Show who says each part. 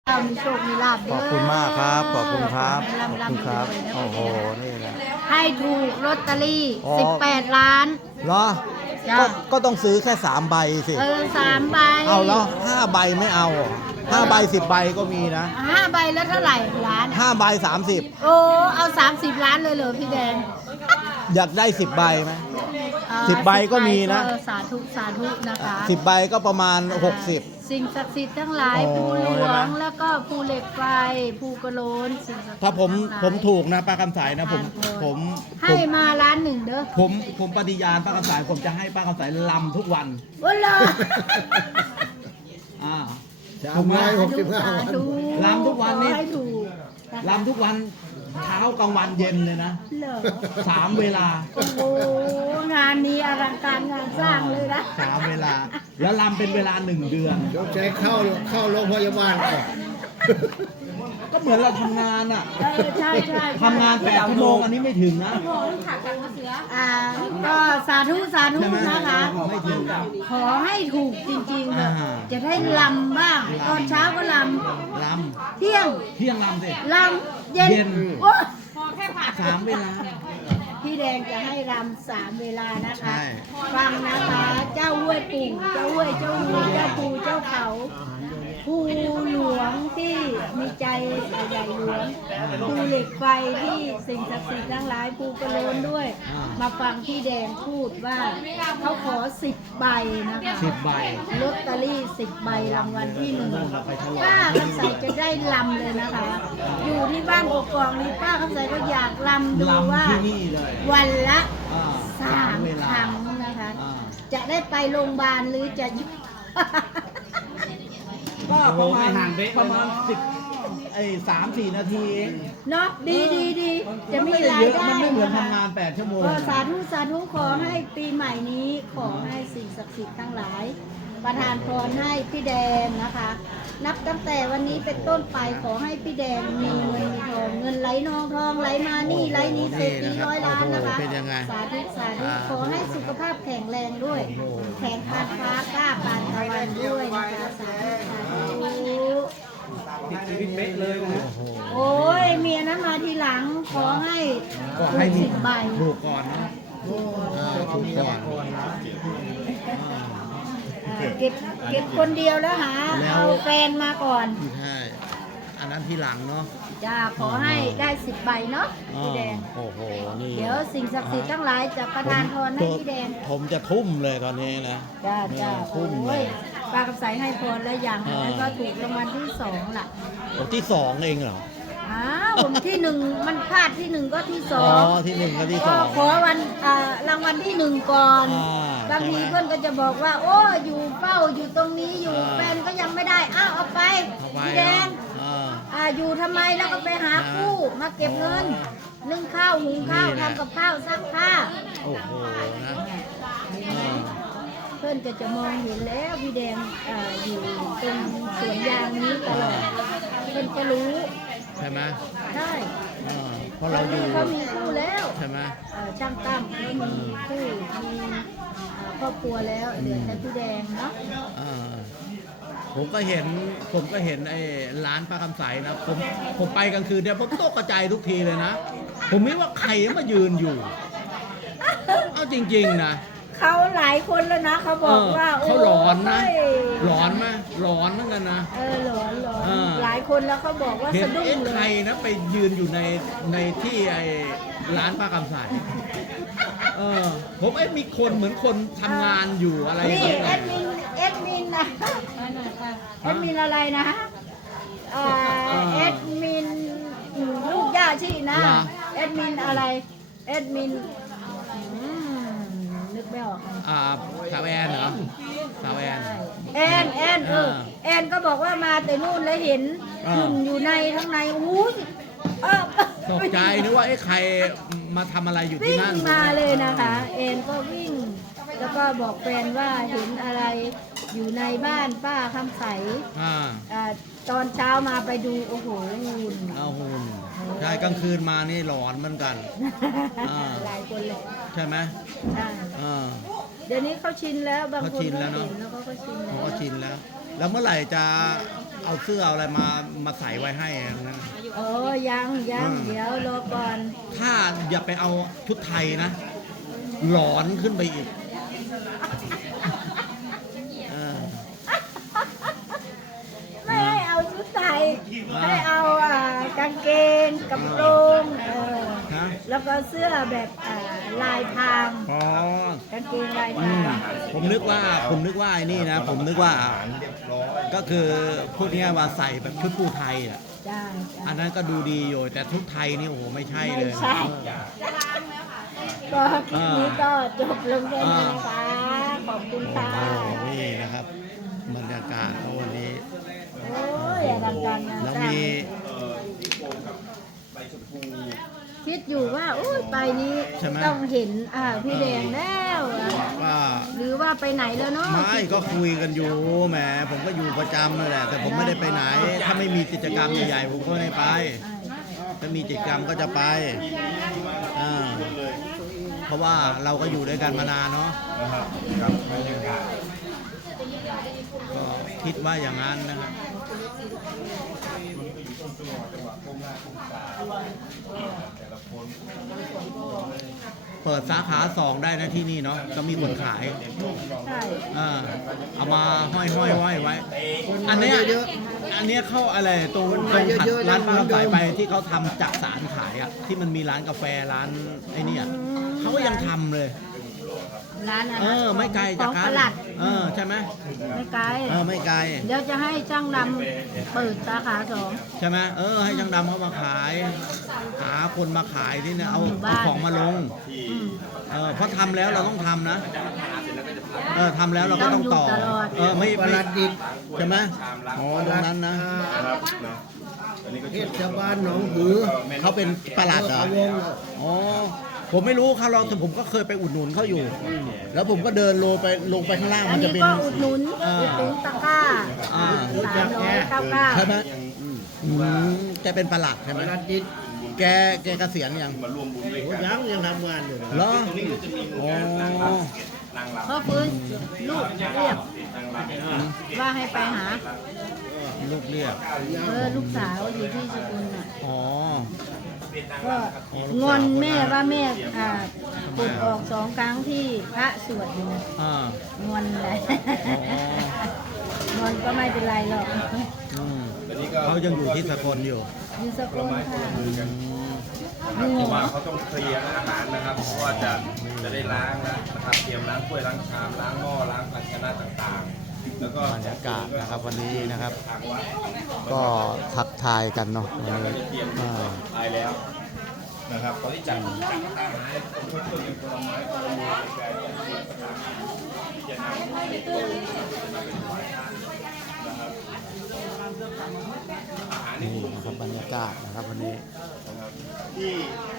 Speaker 1: มีโชคมีลาภ
Speaker 2: ขอบคุณมากครับขอบคุณครับขอบ
Speaker 1: ร่ำ
Speaker 2: คุณครับ
Speaker 1: รวยนะ
Speaker 2: โอ้โหนี่แหละ
Speaker 1: ให้ถูกลอตเตอรี่
Speaker 2: อ๋อ
Speaker 1: 18 ล้าน
Speaker 2: เหรอ
Speaker 1: จ้ะ
Speaker 2: ก็ต้องซื้อแค่3 ใบสิ
Speaker 1: 3 ใบ
Speaker 2: เอาแล้ว5 ใบไม่เอาเหรอ5 ใบ 10 ใบก็มีนะ
Speaker 1: 5 ใบแล้วเท่าไหร่ล้าน
Speaker 2: 5 ใบ 30
Speaker 1: โอ้เอา30 ล้านเลยเหรอพี่แดง
Speaker 2: อยากได้10 ใบไหม
Speaker 1: อ่า
Speaker 2: 10 ใบก็มีนะ
Speaker 1: สาธุสาธุนะคะ
Speaker 2: 10 ใบก็ประมาณ 60
Speaker 1: สิ่งศักดิ์สิทธิ์ทั้งหลาย
Speaker 2: โอ้
Speaker 1: ภูหล
Speaker 2: ใช่
Speaker 1: ว
Speaker 2: ไหม
Speaker 1: งแล้วก็ภูเหล็กไฟภูกระโลนสิ่งศักดิ์สิทธิ์
Speaker 2: ถ้าผม
Speaker 1: ทั้งหลาย
Speaker 2: ถูกนะป้าคำสายนะผม
Speaker 1: ให้มาล้านหนึ่งเด้อ
Speaker 2: ผมปฏิญาณป้าคำสายผมจะให้ป้าคำสายลำทุกวัน
Speaker 1: โอ้โห
Speaker 2: อ่า
Speaker 3: ถูกไหม
Speaker 1: สาธุ
Speaker 2: ลำทุกวันนี่
Speaker 1: ขอให้ถูกนะคะ
Speaker 2: ลำทุกวันเช้ากลางวันเย็นเลยนะ
Speaker 1: เหรอ
Speaker 2: 3 เวลา
Speaker 1: โอ้โหงานนี้อลังการงานสร้างเลยนะ
Speaker 2: 3 เวลา แล้วลำเป็นเวลา 1 เดือน
Speaker 3: ยกใจเข้าโรงพยาบาลก่อน
Speaker 2: ก็เหมือนเราทำงานอ่ะ
Speaker 1: ใช่ใช่
Speaker 2: ทำงาน8 ชั่วโมงอันนี้ไม่ถึงนะ
Speaker 1: อ่าก็สาธุสาธุ
Speaker 2: ใช่ไหม
Speaker 1: นะคะ
Speaker 2: ไม่ถึง
Speaker 1: ขอให้ถูกจริงๆเถอะ
Speaker 2: อ่า
Speaker 1: จะได้ลำบ้างตอนเช้าก็ล
Speaker 2: ล
Speaker 1: ำเที่ยง
Speaker 2: ำเที่ยงลำสิ
Speaker 1: ลำเย็น
Speaker 2: เย็น
Speaker 1: โอ้
Speaker 2: 3 เวลา
Speaker 1: พี่แดงจะให้รำ3 เวลานะคะ
Speaker 2: ใช่
Speaker 1: ฟังนะคะ เจ้าห้วยปู่เจ้าห้วยเจ้าหูเจ้าภูเจ้าเขาภูหลวงที่มีใจใหญ่หลวงภูเหล็กไฟที่สิ่งศักดิ์สิทธิ์ทั้งหลายภูกระโลนด้วย มาฟังพี่แดงพูดว่าเขาขอ10 ใบนะคะ
Speaker 2: 10 ใบ
Speaker 1: ลอตเตอรี่10 ใบรางวัลที่1ป้าคำใสจะได้ลำเลยนะคะ อยู่ที่บ้านกกอกนี้ป้าคำใสก็อยากลำดูว่า
Speaker 2: ลำที่นี่เลย
Speaker 1: วันละ
Speaker 2: อ่า
Speaker 1: 3
Speaker 2: เว
Speaker 1: ค
Speaker 2: ลา
Speaker 1: รั้งนะคะ
Speaker 2: อ่า
Speaker 1: จะได้ไปโรงพยาบาลหรือจะอยู่
Speaker 2: ก็ประมาณ3-4 นาทีเอง
Speaker 1: เนาะดีดีดีจะมี
Speaker 2: ไม่ได้
Speaker 1: ราย
Speaker 2: เยอะ
Speaker 1: ได้
Speaker 2: มันไม่เหมือน
Speaker 1: นะคะ
Speaker 2: ทำงาน 8 ชั่วโมง
Speaker 1: ก็สาธุสาธุขอให้ปีใหม่นี้ขอให้สิ่งศักดิ์สิทธิ์ทั้งหลาย ประทานพรให้พี่แดงนะคะ นับตั้งแต่วันนี้เป็นต้นไปขอให้พี่แดงมีเงินมีทองเงินไหลนองทองไหลมานี่ไหลนี้เศรษฐีร้อยล้านนะคะ
Speaker 2: เป็นยังไง
Speaker 1: สาธุสาธุขอให้สุขภาพแข็งแรงด้วย แข็งปานฟ้ากล้าปานตะวันด้วยนะคะสาธุสาธุ โอ้ยเมียนั้นมาทีหลังขอให้
Speaker 2: ก็
Speaker 1: ถู
Speaker 2: ให้
Speaker 1: ก
Speaker 2: มี
Speaker 1: 10 ใบ
Speaker 2: ถูกก่อนนะถูกก่อน
Speaker 1: เก็บคนเดียวแล้วหา
Speaker 2: แล้ว
Speaker 1: เอาแฟนมาก่อน
Speaker 2: ใช่ อันนั้นที่หลังเนาะ
Speaker 1: จ้าขอให้ได้10 ใบเนาะพี่แดง
Speaker 2: โอ้โห นี่
Speaker 1: เดี๋ยวสิ่งศักดิ์สิทธิ์ทั้งหลายจะประทานพรให้พี่แดง
Speaker 2: ผมจะทุ่มเลยตอนนี้นะ
Speaker 1: จ้าจ้า
Speaker 2: ทุ่มเล
Speaker 1: โอ้ย
Speaker 2: ย
Speaker 1: ปลากระใสให้พรแล้วอย่างนั้นก็ถูกรางวัลที่2ล่ะ
Speaker 2: ผมที่ 2 เองเหรอ
Speaker 1: อ้าวผมที่ 1มันพลาดที่ 1ก็ที่
Speaker 2: อ๋อ
Speaker 1: 2
Speaker 2: ที่ 1 กับที่
Speaker 1: ก็ขอ
Speaker 2: 2
Speaker 1: วันรางวัลที่ 1 ก่อน
Speaker 2: อ่า
Speaker 1: บางที
Speaker 2: ใช่ไหม
Speaker 1: เพื่อนก็จะบอกว่า โอ้อยู่เฝ้าอยู่ตรงนี้อยู่
Speaker 2: อ่า
Speaker 1: แฟนก็ยังไม่ได้อ้าวเอาไป
Speaker 2: เอาไป
Speaker 1: พี่แดง
Speaker 2: อ่า
Speaker 1: อยู่ทำไมแล้วก็ไปหาคู่มาเก็บเงินนึ่งข้าวหุงข้าว
Speaker 2: นี่แหละ
Speaker 1: ทำกับข้าวซักผ้า
Speaker 2: โอ้โห นะอ่า
Speaker 1: เพื่อนก็จะมองเห็นแล้วพี่แดงอยู่ตรงสวนยางนี้ตลอดเพื่อนก็รู้
Speaker 2: ใช่ไหม
Speaker 1: ใช่
Speaker 2: อ่าเพราะเราอยู่
Speaker 1: เขามีคู่แล้ว
Speaker 2: ใช่ไหม
Speaker 1: ช่างตั้มเขามีคู่มีครอบครัวแล้วเหลือแต่พี่แดงเนาะ
Speaker 2: อ่าผมก็เห็นไอ้ร้านป้าคำใสนะผมไปกลางคืนเนี่ยผมตกกระจายทุกทีเลยนะ ผมไม่ว่าใครมายืนอยู่ เอาจริงๆนะ
Speaker 1: เขาหลายคนแล้วนะเขาบอกว่า
Speaker 2: เขาหลอนนะ
Speaker 1: โอ้ย
Speaker 2: หลอนไหมหลอนเหมือนกันนะ
Speaker 1: หลอนหลอน
Speaker 2: อ่า
Speaker 1: หลายคนแล้วเขาบอกว่า
Speaker 2: เห็น
Speaker 1: สะดุ้งเล
Speaker 2: ใคร
Speaker 1: ย
Speaker 2: นะไปยืนอยู่ในที่ไอ้ร้านป้าคำใสผมมีคนเหมือนคนทำงานอยู่อะไรอย่าง
Speaker 1: นี่
Speaker 2: เงี้ย
Speaker 1: แอดมินนะแอดมินอะไรนะแอดมินลูกย่าชีนะแอดมินอะไรแอดมินนึกไม่ออก
Speaker 2: สาวแอนเหรอสาวแอน
Speaker 1: แอนแอนก็บอกว่ามาแต่นู่นแล้วเห็นหุ่นอยู่ในข้างในอู้ย
Speaker 2: ตกใจนึกว่าใครมาทำอะไรอยู่ที่
Speaker 1: วิ่ง
Speaker 2: นั่น
Speaker 1: มาเลยนะคะแอนก็วิ่ง แล้วก็บอกแฟนว่าเห็นอะไรอยู่ในบ้านป้าคำใส ตอนเช้ามาไปดูโอ้โหหุ่น
Speaker 2: เอาหุ่นใช่กลางคืนมานี่หลอนเหมือนกัน
Speaker 1: หลายคนเลย
Speaker 2: ใช่ไหม
Speaker 1: ใช่
Speaker 2: อ่า
Speaker 1: เดี๋ยวนี้เขาชินแล้วบางคน
Speaker 2: เขาชินแล้ว
Speaker 1: เขา
Speaker 2: เนอะ
Speaker 1: เห็นแล้วเขาก็ชินแล้
Speaker 2: ผม
Speaker 1: ว
Speaker 2: ก็ชินแล้ว แล้วเมื่อไหร่จะเอาเสื้อเอาอะไรมาใส่ไว้ให้นะ
Speaker 1: โอ้ยังเดี๋ยวรอก่อน
Speaker 2: ถ้าอย่าไปเอาชุดไทยนะ หลอนขึ้นไปอีกเออ
Speaker 1: ไม่ให้เอาชุดไทยให้เอากางเกงกระโปรง
Speaker 2: นะ
Speaker 1: แล้วก็เสื้อแบบลายพราง
Speaker 2: อ๋อก
Speaker 1: างเกงลาย
Speaker 2: อื
Speaker 1: พราม ง
Speaker 2: ผมนึกว่าไอ้นี่นะ ผมนึกว่าก็คือพวกเนี้ยว่าใส่แบบชุดผู้ไทยอ่ะ
Speaker 1: จ้า
Speaker 2: อันนั้นก็ดูดีอยู่แต่ชุดไทยนี่โอ้โหไม่ใช่เลย
Speaker 1: ไม่ใช่ก็คลิปนี้ก็จบลงแค่นี้นะคะขอบคุณค่ะ
Speaker 2: นี่นะครับบรรยากาศวันนี้
Speaker 1: โอ้ยอลังการงาน
Speaker 2: แล้ว
Speaker 1: สร้าง
Speaker 2: มี
Speaker 1: คิดอยู่ว่าโอ้ยไปนี้
Speaker 2: ใช่ไหม
Speaker 1: ต้องเห็นพี่แดงแล้ว
Speaker 2: ว่า
Speaker 1: หรือว่าไปไหนแล้วเนาะ
Speaker 2: ไม่ก็คุยกันอยู่แหมผมก็อยู่ประจำนั่นแหละแต่ผมไม่ได้ไปไหน ถ้าไม่มีกิจกรรมใหญ่ๆผมก็ไม่ได้ไป ถ้ามีกิจกรรมก็จะไปอ่าเพราะว่าเราก็อยู่ด้วยกันมานานเนาะก็คิดว่าอย่างนั้นนะครับเปิดสาขา2ได้นะที่นี่เนาะก็มีคนขาย
Speaker 1: ใช่
Speaker 2: เอามาห้อยไว้ อันเนี้ยเข้าอะไรตรงถัดร้านป้าสายไปที่เขาทำจักสารขายอ่ะที่มันมีร้านกาแฟร้านไอ้เนี่ยเขาก็ยังทำเลย
Speaker 1: ร้านอะไร
Speaker 2: ไม่ไกล
Speaker 1: ข
Speaker 2: จาก
Speaker 1: อง
Speaker 2: กั
Speaker 1: ป
Speaker 2: น
Speaker 1: ระหลัด
Speaker 2: ใช่ไหม
Speaker 1: ไม่ไกล
Speaker 2: ไม่ไกล
Speaker 1: เดี๋ยวจะให้ช่างดำเปิดสาขา2
Speaker 2: ใช่ไหมให้ช่างดำเขามาขาย หาคนมาขายที่เนี่ยเอาของมาลงเพราะทำแล้วเราต้องทำนะทำแล้วเราก็ต้องต่อไม่
Speaker 3: ประหลัดดิษฐ์
Speaker 2: ใช่ไหมอ๋อตรงนั้นนะ
Speaker 3: เทศบาลหนองหือ
Speaker 2: เขาเป็นประหลัดเหรอ
Speaker 3: วง
Speaker 2: อ๋อผมไม่รู้เขาเราแต่ผมก็เคยไปอุดหนุนเขาอยู่ แล้วผมก็เดินลงไปข้างล่าง
Speaker 1: อั
Speaker 2: มัน น
Speaker 1: นี้
Speaker 2: จะเป็น
Speaker 1: ก็อุดหนุนตะกร้า 399
Speaker 2: ใช่ไหมแกเป็นประหลัดใช่ไหม
Speaker 3: ประหลัดดิษฐ์
Speaker 2: แกเกษียณยัง
Speaker 3: ยังทำงานอยู่นะ
Speaker 2: เหรออ๋อ
Speaker 1: พ่อฟื้นลูกเรียกว่าให้ไปหา
Speaker 2: ลูกเรียก
Speaker 1: ลูกสาวอยู่ที่สกุลน่ะ
Speaker 2: อ๋อ
Speaker 1: ก็งอนแม่ว่าแม่ปลดออก2 ครั้งที่พระสวดอยู่นะ
Speaker 2: อ่าง
Speaker 1: อนอะไรงอนก็ไม่เป็นไรหรอก
Speaker 2: เขายังอยู่ที่สกลอยู่
Speaker 1: อยู่สกุลค่ะ
Speaker 4: เพราะว่าเขาต้องเคลียร์อาหารนะครับเพราะว่าจะได้ล้างนะครับเตรียมล้างถ้วยล้างชามล้างหม้อล้างภาชนะต่างๆ แล้วก็
Speaker 2: บรรยากาศนะครับวันนี้นะครับ
Speaker 4: ทางวัด
Speaker 2: ก็ทักทายกันเนาะวัน
Speaker 4: ก็
Speaker 2: นี้
Speaker 4: จะเตรียมตายแล้วนะครับตอนที่จัดอาหารคนช่วยๆกันผลไม้ผลไม้แกงต่างๆที่จะนำไปเป็นไหว้ท่านนะครับอาหาร
Speaker 2: นี่นะครับบรรยากาศนะครับวันนี้
Speaker 4: ที่